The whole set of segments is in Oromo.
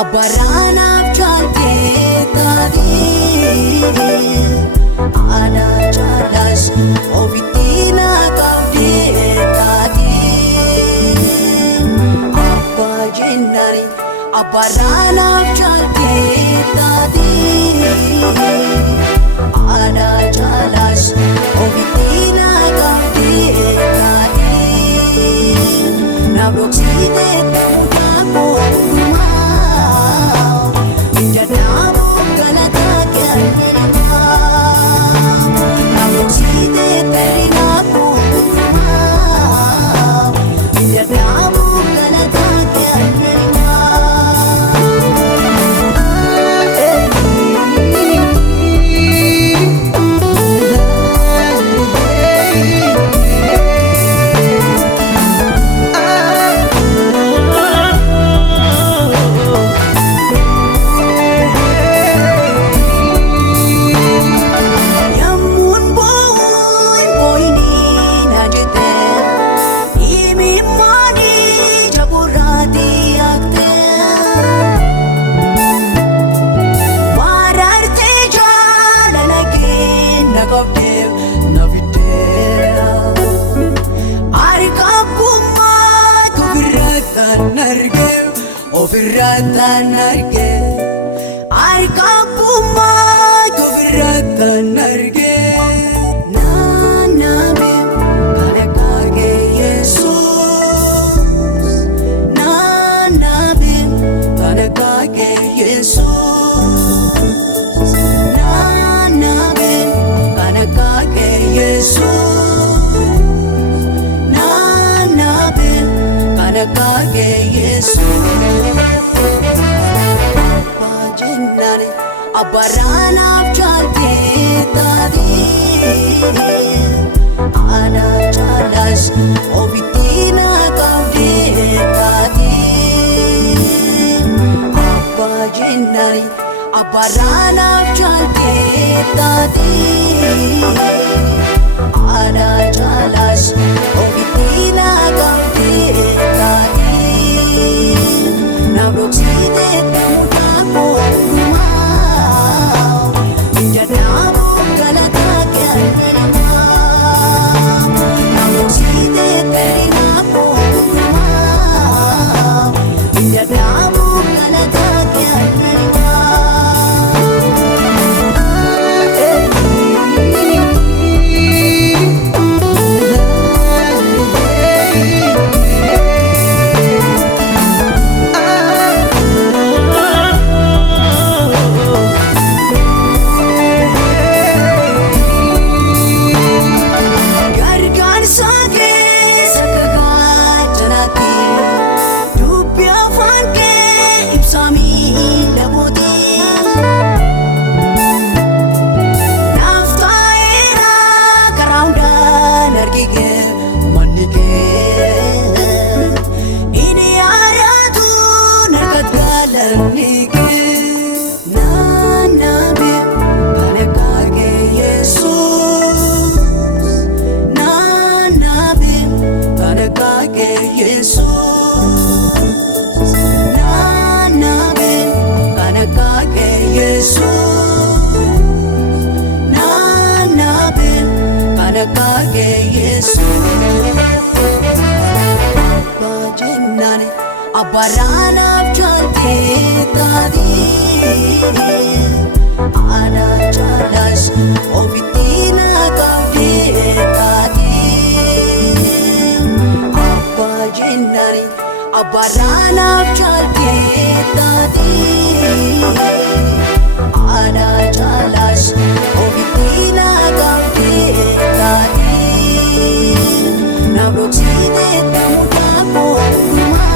Abarana chante tadi ada chalas ovitina kaudi tadi apa jenari abarana chante tadi ada chalas ovitina kaudi tadi nabroxide tamo Ofiratan arge, arka puma ofiratan arge. Na be kanakage Jesus, na be kanakage Jesus, na be kanakage Jesus, na be kanakage Jesus. Abarana chante tadi ada chalas ovitina kaudi tadi apa jenari abarana chante tadi ada chalas ovitina kaudi tadi nabroxide tamo Abbaaraanaaf jaaltee taatee aadaa jaalaas ofitti na qabdee taatee abbaa jennaani abbaaraanaaf jaaltee taatee aadaa jaalaas ofitti na qabdee taatee naaf dhoksitee mudaa mootummaa.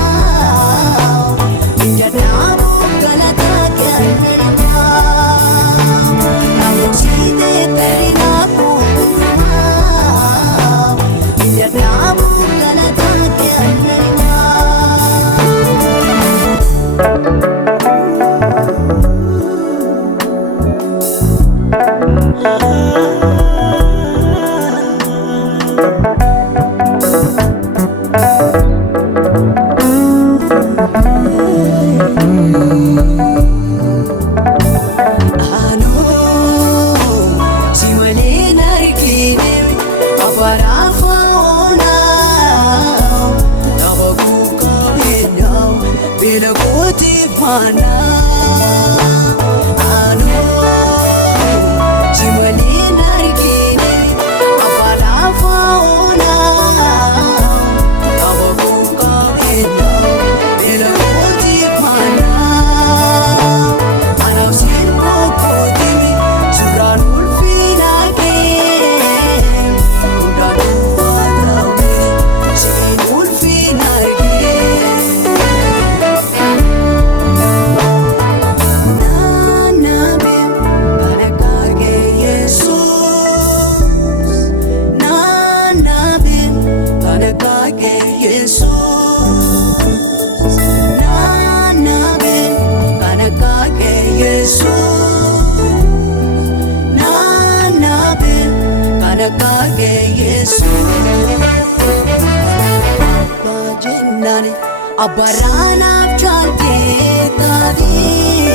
Abbaaraanaaf jaaltee taatee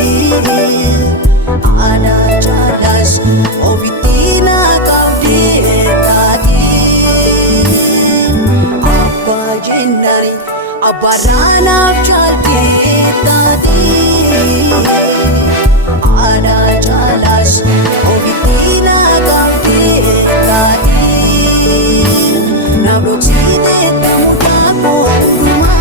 aadaa jaalaas ofitti na qabdee taatee abbaa jennaani abbaaraanaaf jaaltee taatee aadaa jaalaas ofitti na qabdee taatee naaf dhoksitee mudaa mootummaa.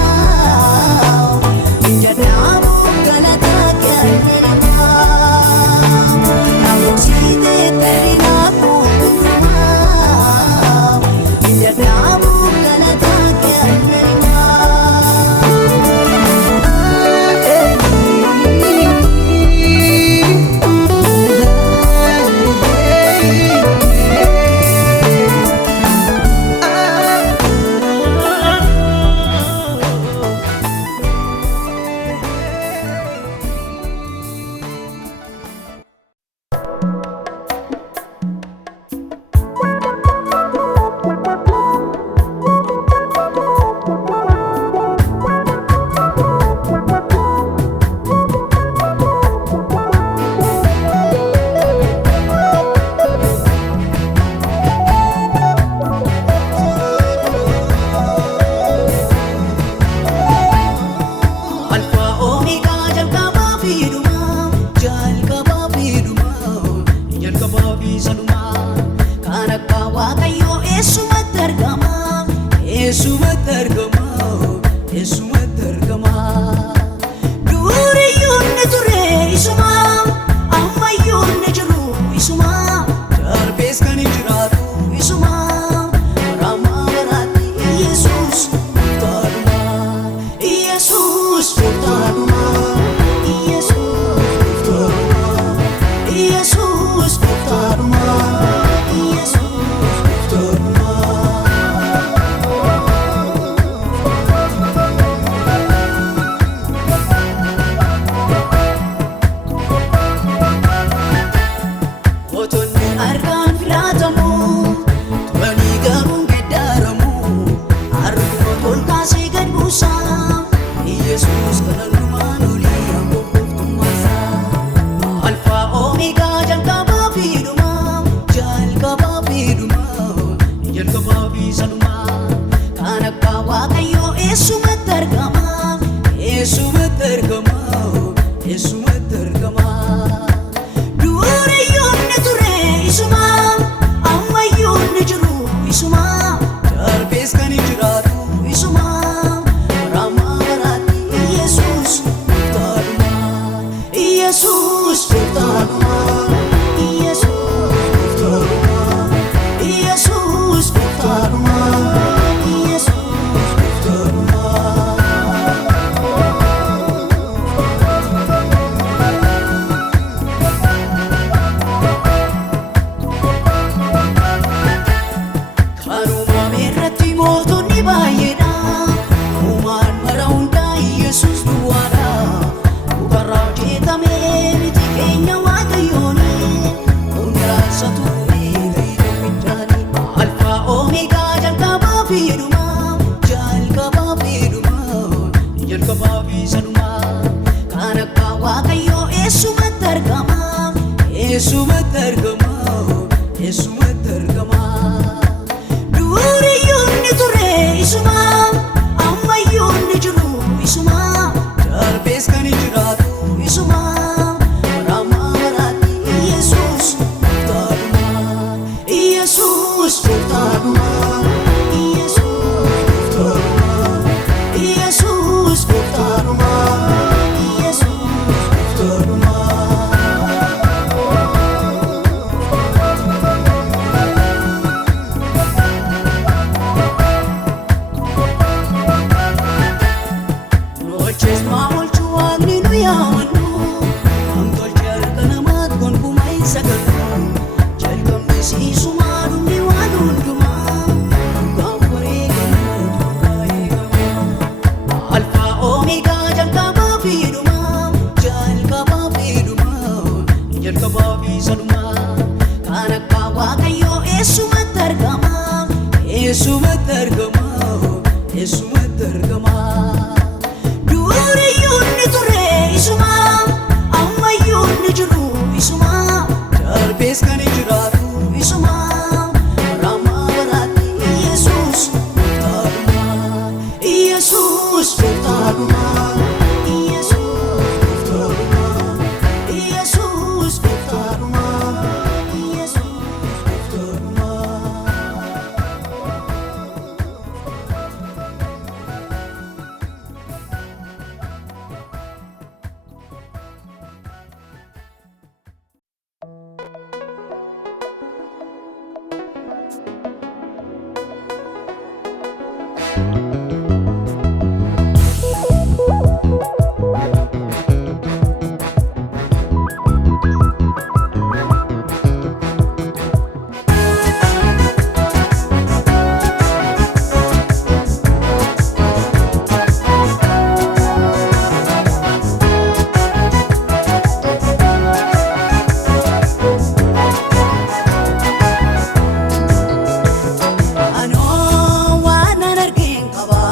fiiduma jalqabaa fiiduma jalqabaa fi sanuma kan akka Waaqayyoo eessumatti argama eessumatti argama eessumatti argama duriyyuu ni ture isuma ammayyuu ni jiru isuma darbees kan jiraatu isuma rama maraatti Yesuus gooftaadhuma Yesuus gooftaadhuma Yesuus gooftaadhuma Yesuus gooftaadhuma Yesuus gooftaadhuma Noches maolchu agni nu yamannu amtol jalqanamat gonfuma isagatu jalqabni siisuma dhumni waan hunduma dhugaan wareegamu alfaa oomeegaa jalqabaa fiiduma jalqabaa fiiduma jalqabaa fi sanuma kan akka Waaqayyoo eessumatti argama eessumatti argama eessumatti argama duriyyuu ni ture isuma ammayyuu ni jiru isuma darbees kan jiraatu isuma rama maraatti Yesuus gooftaadhuma Yesuus gooftaadhuma Yesuus gooftaadhuma Yesuus gooftaadhuma Yesuus gooftaadhuma Ano waan argeen qaba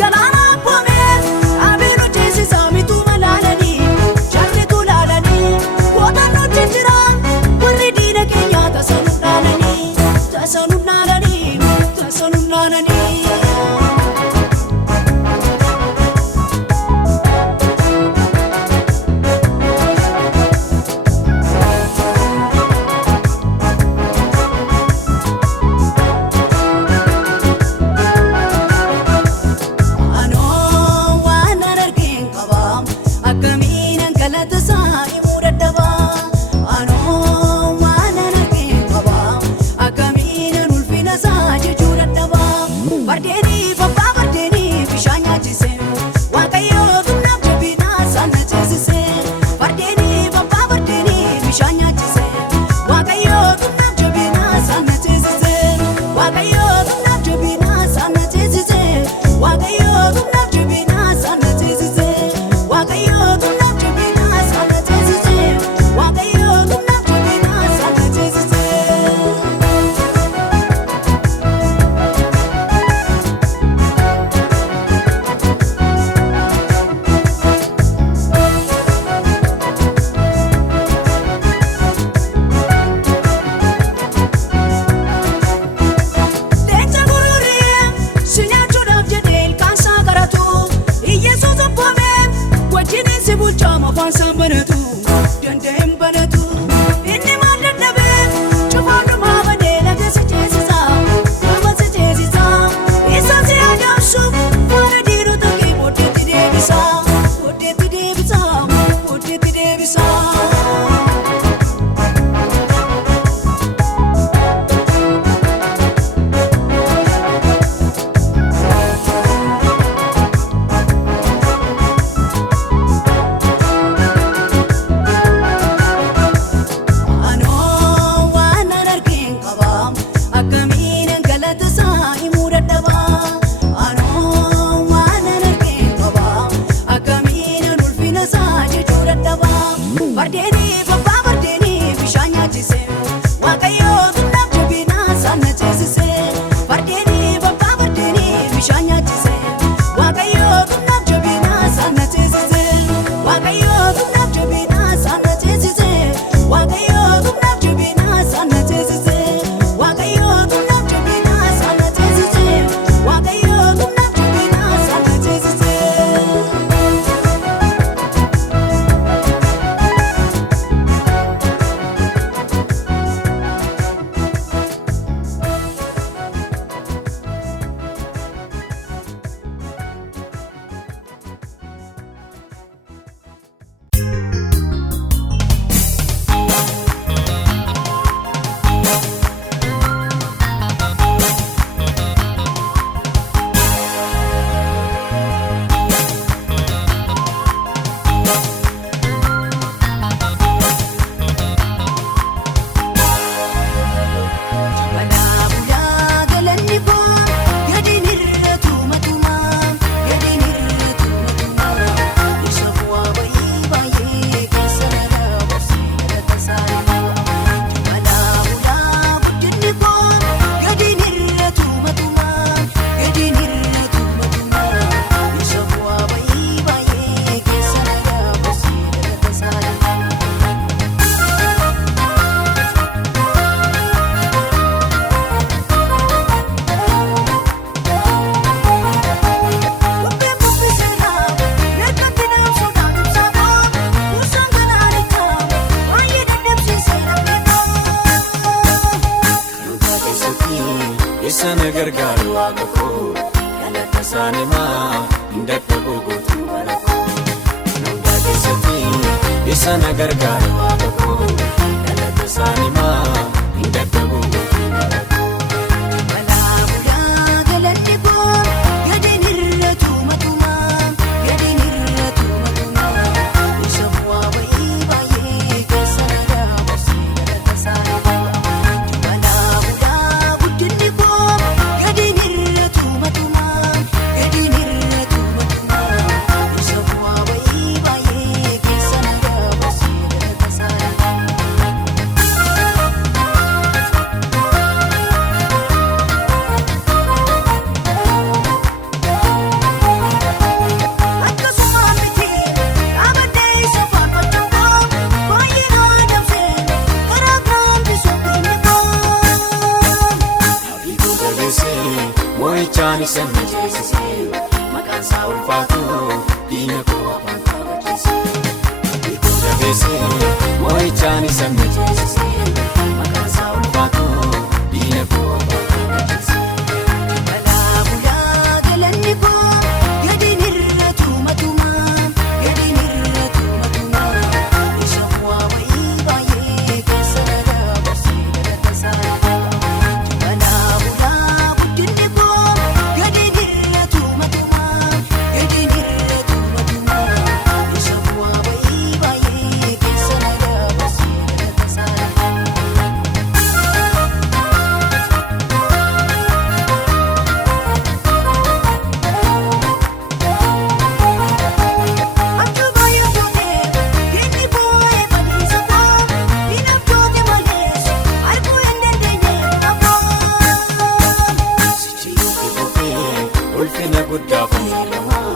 galaana boomee abinu jeesi saamitu malaalanii sharritu laalanii gootan nuti jira warri diina keenya tasanu laalanii tasanu laalanii tasanu laalanii. Sana gargaaru waaqa koo galata saanimaa hindakka gogooti wala koo hundaa keessatti sana gargaaru waaqa koo galata saanimaa hindakka gogooti wala koo. isaa ulfaatu diina koo afaan qabachiise. Beekuu jabeessee moo'ichaan isa mijeessise. Maqaan isaa ulfaatu diina koo afaan qabachiise. Balaa galanni koo gadiin irra tuumatumaa gadiin irra tuumatumaa isa bu'aa wayii baay'ee keessa dabarsee dalasaa. Balaa guddinni koo gadiin irra tuumatumaa gadiin irra tuumatumaa isa bu'aa wayii baay'ee keessa dabarsee dalasaa. Ulfina guddaa fayyadamaa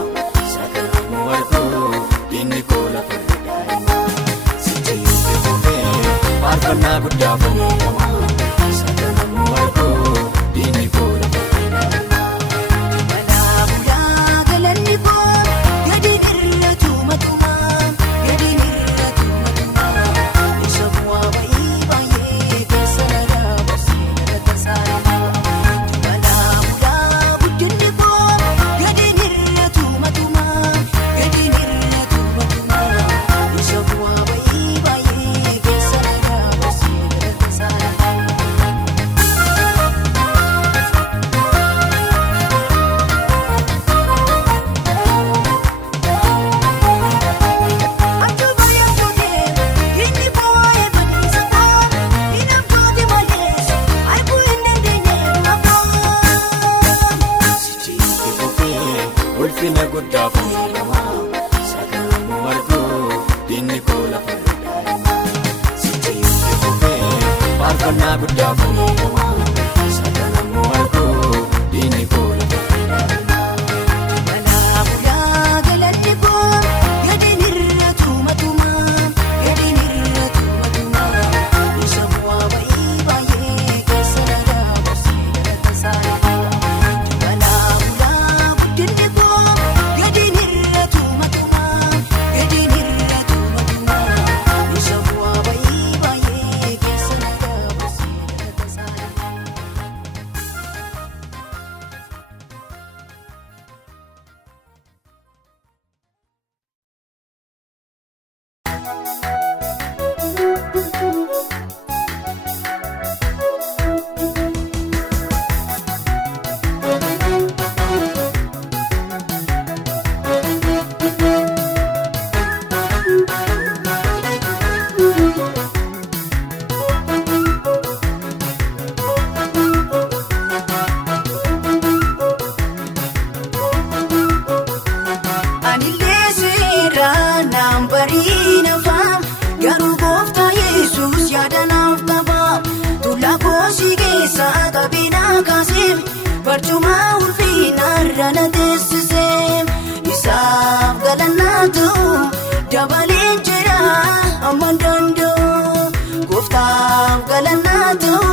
sagalee nu arguu diinni koo lafa irra daa'ima. Sichiyuutti fufee faarfannaa guddaa fayyadamaa sagalee nu arguu diinni koo lafa irra daa'ima. Balaa galanni koo gadiin irra tuumatumaa gadiin irra tuumatumaa isa bu'aa wayii baay'ee keessa dabarsee dalasaa. Balaa guddinni koo gadiin irra tuumatumaa gadiin irra tuumatumaa isa bu'aa wayii baay'ee keessa dabarsee dalasaa. Sichiyuutti fufee ulfina guddaa fayyadamaa sagalee nu arguu diinni koo lafa irra daa'ima. Sichiyuutti fufee faarfannaa guddaa fayyadamaa sagalee nu arguu diinni koo lafa irra daa'ima. Balaa galanni koo gadiin irra tuumatumaa gadiin irra tuumatumaa isa bu'aa wayii baay'ee keessa dabarsee dalasaa. Balaa guddinni koo gadiin irra tuumatumaa gadiin irra tuumatumaa isa bu'aa wayii baay'ee keessa dabarsee dalasaa. Anillee seeraan naan bariin afaan garuu gooftaa Yesuus yaada naaf qaba. Tullaa koosii keessa qabeenaa kaasee barcuma ulfinarra na teessisee isaaf galannaa ta'u dabaleen jira amma danda'u. Gooftaaf galannaa ta'u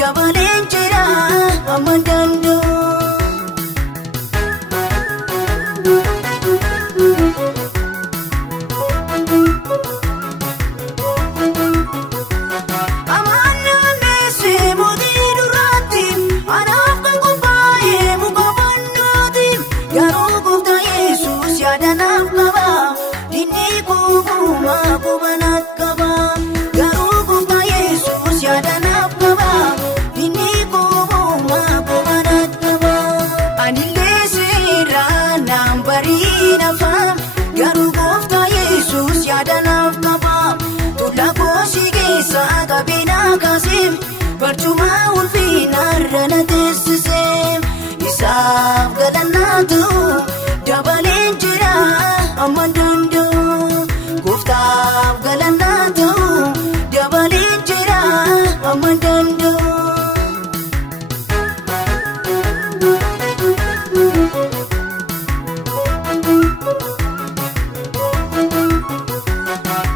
dabaleen jira amma danda'u. Amanaan meeshaa mootii duraatti anaaf kan qophaa'e muka fannooti. Garuu gooftaa Yesuus yaada naaf qaba diinni koo gumaa quba naaf qaba. Garuu gooftaa Yesuus yaada naaf qaba diinni koo gumaa quba naaf qaba. Anillee seeraan naan bariin afaan garuu gooftaa Yesuus yaada naaf qaba. Tullaa koosii keessa qabeenaa kaasee barcuma ulfinarra na teessisee isaaf galannaa ta'u dabaleen jira amma danda'u. Gooftaaf galannaa ta'u dabaleen jira amma danda'u.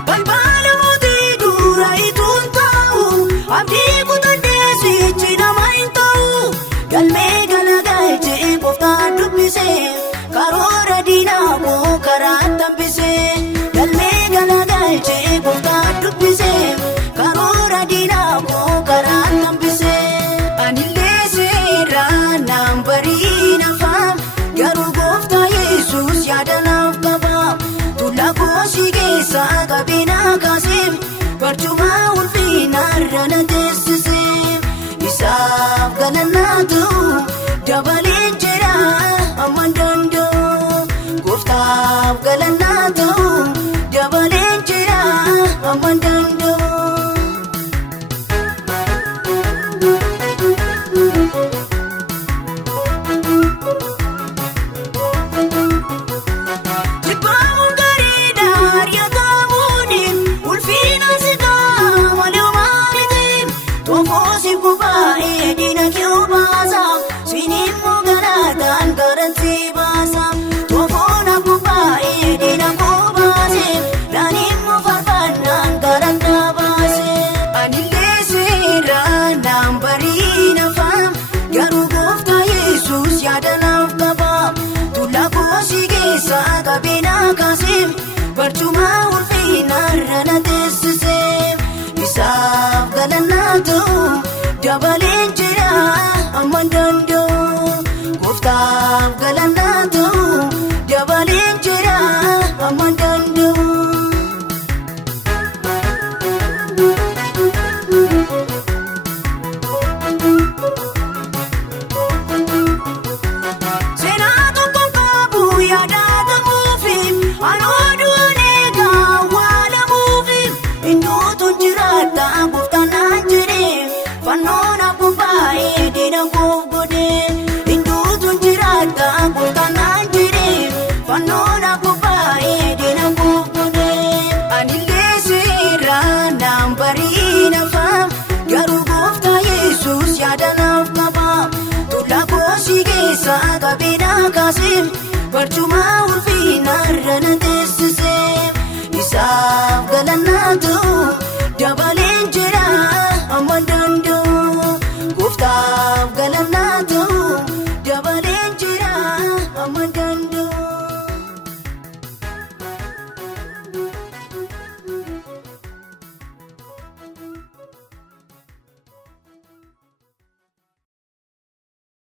Balbala mootii dura ituun taa'u abdii kutadhee keessa qabeenaa kaasee barcuma ulfinarra na teessisee isaaf galannaa ta'u dabaleen jira amma danda'u gooftaaf galannaa ta'u dabaleen jira amma danda'u. Fannoon abbubaa'ee diinaan godhee hinduutu jiraata gooftaan jedhee fannoon abbubaa'ee diinaan godhee anillee seeraan naan bariinafa garuu gooftaa Yesuus yaada naaf qaba tullaa koosii keessa qabeenaa kaasee barcuma